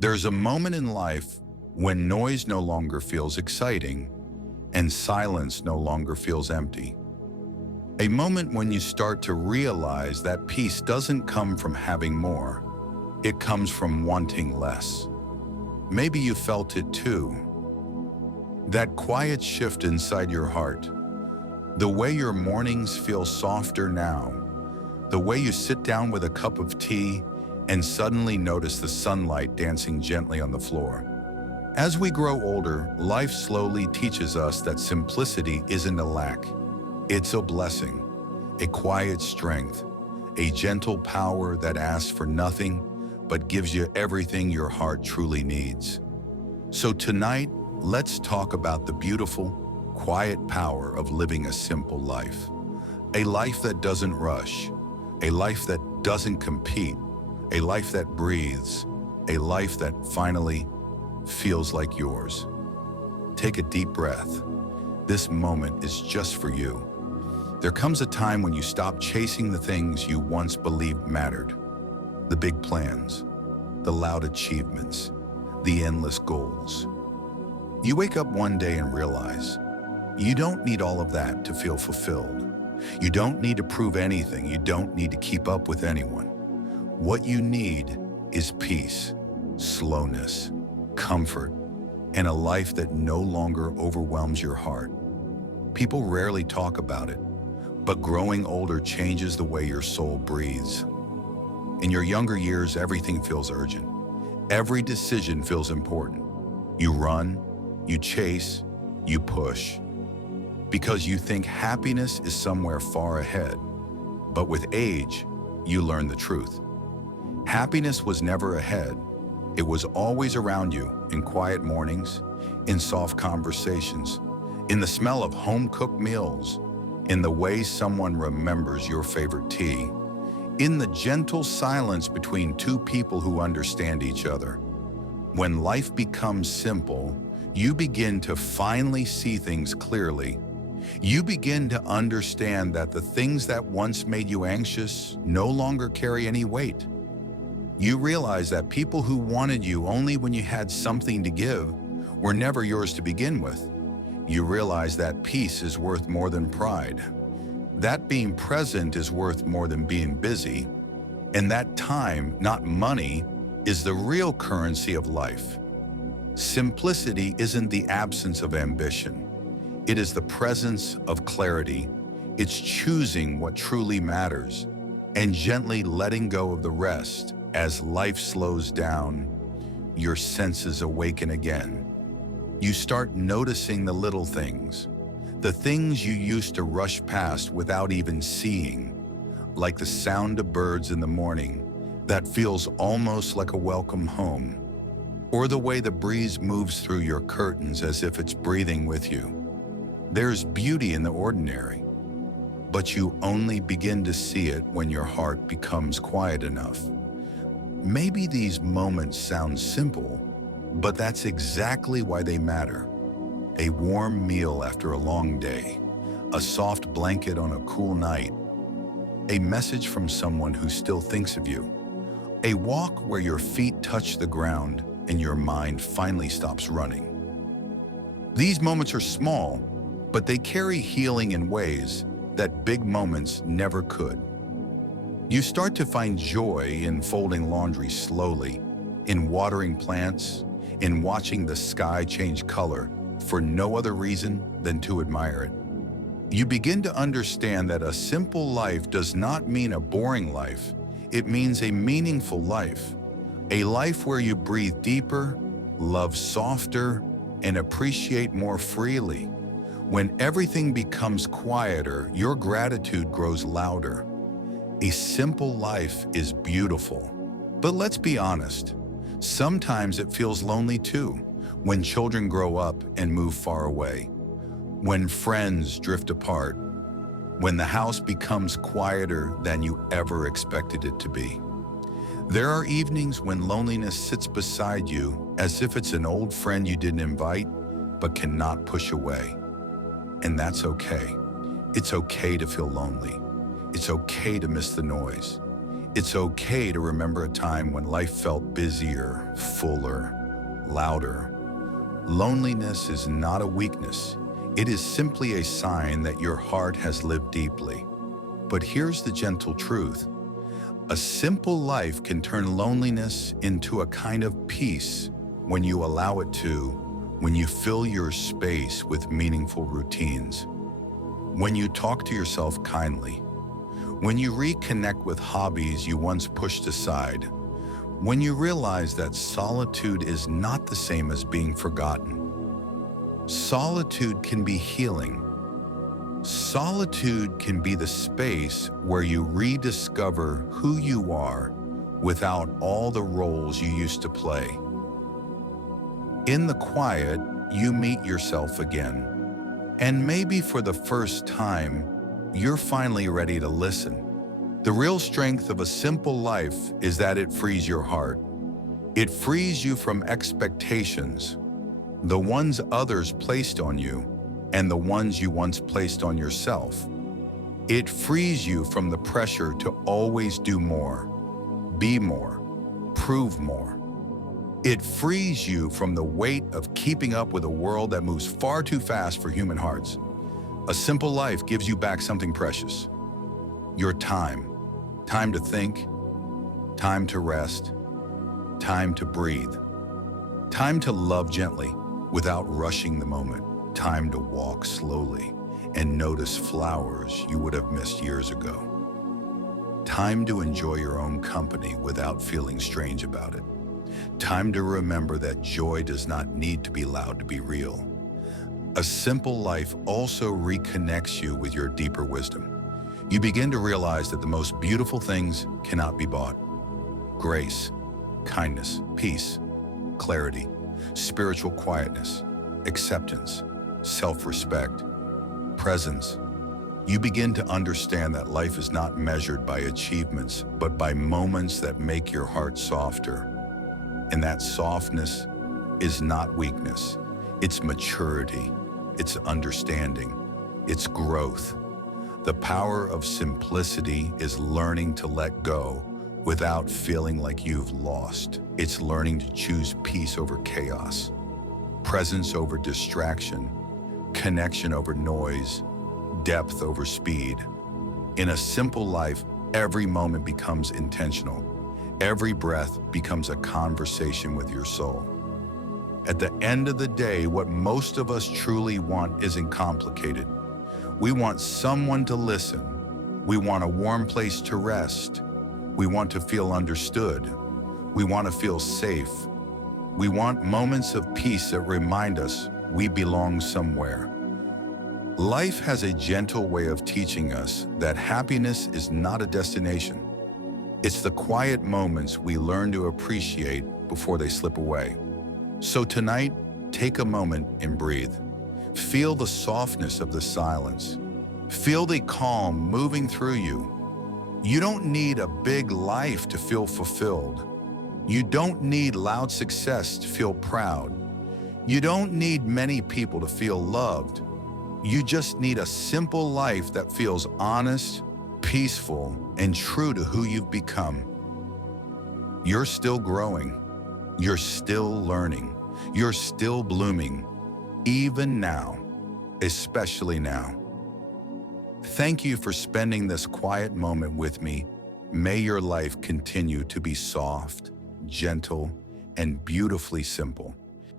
There's a moment in life when noise no longer feels exciting and silence no longer feels empty. A moment when you start to realize that peace doesn't come from having more, it comes from wanting less. Maybe you felt it too. That quiet shift inside your heart, the way your mornings feel softer now, the way you sit down with a cup of tea and suddenly notice the sunlight dancing gently on the floor. As we grow older, life slowly teaches us that simplicity isn't a lack. It's a blessing, a quiet strength, a gentle power that asks for nothing but gives you everything your heart truly needs. So tonight, let's talk about the beautiful, quiet power of living a simple life. A life that doesn't rush, a life that doesn't compete, a life that breathes, a life that finally feels like yours. Take a deep breath. This moment is just for you. There comes a time when you stop chasing the things you once believed mattered. The big plans, the loud achievements, the endless goals. You wake up one day and realize you don't need all of that to feel fulfilled. You don't need to prove anything. You don't need to keep up with anyone. What you need is peace, slowness, comfort, and a life that no longer overwhelms your heart. People rarely talk about it, but growing older changes the way your soul breathes. In your younger years, everything feels urgent. Every decision feels important. You run, you chase, you push, because you think happiness is somewhere far ahead. But with age, you learn the truth. Happiness was never ahead. It was always around you, in quiet mornings, in soft conversations, in the smell of home-cooked meals, in the way someone remembers your favorite tea, in the gentle silence between two people who understand each other. When life becomes simple, you begin to finally see things clearly. You begin to understand that the things that once made you anxious no longer carry any weight. You realize that people who wanted you only when you had something to give were never yours to begin with. You realize that peace is worth more than pride, that being present is worth more than being busy, and that time, not money, is the real currency of life. Simplicity isn't the absence of ambition. It is the presence of clarity. It's choosing what truly matters and gently letting go of the rest. As life slows down, your senses awaken again. You start noticing the little things, the things you used to rush past without even seeing, like the sound of birds in the morning that feels almost like a welcome home, or the way the breeze moves through your curtains as if it's breathing with you. There's beauty in the ordinary, but you only begin to see it when your heart becomes quiet enough. Maybe these moments sound simple, but that's exactly why they matter. A warm meal after a long day, a soft blanket on a cool night, a message from someone who still thinks of you, a walk where your feet touch the ground and your mind finally stops running. These moments are small, but they carry healing in ways that big moments never could. You start to find joy in folding laundry slowly, in watering plants, in watching the sky change color for no other reason than to admire it. You begin to understand that a simple life does not mean a boring life. It means a meaningful life, a life where you breathe deeper, love softer, and appreciate more freely. When everything becomes quieter, your gratitude grows louder. A simple life is beautiful. But let's be honest, sometimes it feels lonely too, when children grow up and move far away, when friends drift apart, when the house becomes quieter than you ever expected it to be. There are evenings when loneliness sits beside you as if it's an old friend you didn't invite but cannot push away. And that's okay. It's okay to feel lonely. It's okay to miss the noise. It's okay to remember a time when life felt busier, fuller, louder. Loneliness is not a weakness. It is simply a sign that your heart has lived deeply. But here's the gentle truth. A simple life can turn loneliness into a kind of peace when you allow it to, when you fill your space with meaningful routines, when you talk to yourself kindly, when you reconnect with hobbies you once pushed aside, when you realize that solitude is not the same as being forgotten. Solitude can be healing. Solitude can be the space where you rediscover who you are without all the roles you used to play. In the quiet, you meet yourself again. And maybe for the first time, you're finally ready to listen. The real strength of a simple life is that it frees your heart. It frees you from expectations, the ones others placed on you, and the ones you once placed on yourself. It frees you from the pressure to always do more, be more, prove more. It frees you from the weight of keeping up with a world that moves far too fast for human hearts. A simple life gives you back something precious. Your time. Time to think, time to rest, time to breathe, time to love gently without rushing the moment, time to walk slowly and notice flowers you would have missed years ago, time to enjoy your own company without feeling strange about it, time to remember that joy does not need to be loud to be real. A simple life also reconnects you with your deeper wisdom. You begin to realize that the most beautiful things cannot be bought. Grace, kindness, peace, clarity, spiritual quietness, acceptance, self-respect, presence. You begin to understand that life is not measured by achievements, but by moments that make your heart softer. And that softness is not weakness. It's maturity, it's understanding, it's growth. The power of simplicity is learning to let go without feeling like you've lost. It's learning to choose peace over chaos, presence over distraction, connection over noise, depth over speed. In a simple life, every moment becomes intentional. Every breath becomes a conversation with your soul. At the end of the day, what most of us truly want isn't complicated. We want someone to listen. We want a warm place to rest. We want to feel understood. We want to feel safe. We want moments of peace that remind us we belong somewhere. Life has a gentle way of teaching us that happiness is not a destination. It's the quiet moments we learn to appreciate before they slip away. So tonight, take a moment and breathe. Feel the softness of the silence. Feel the calm moving through you. You don't need a big life to feel fulfilled. You don't need loud success to feel proud. You don't need many people to feel loved. You just need a simple life that feels honest, peaceful, and true to who you've become. You're still growing. You're still learning. You're still blooming, even now, especially now. Thank you for spending this quiet moment with me. May your life continue to be soft, gentle, and beautifully simple.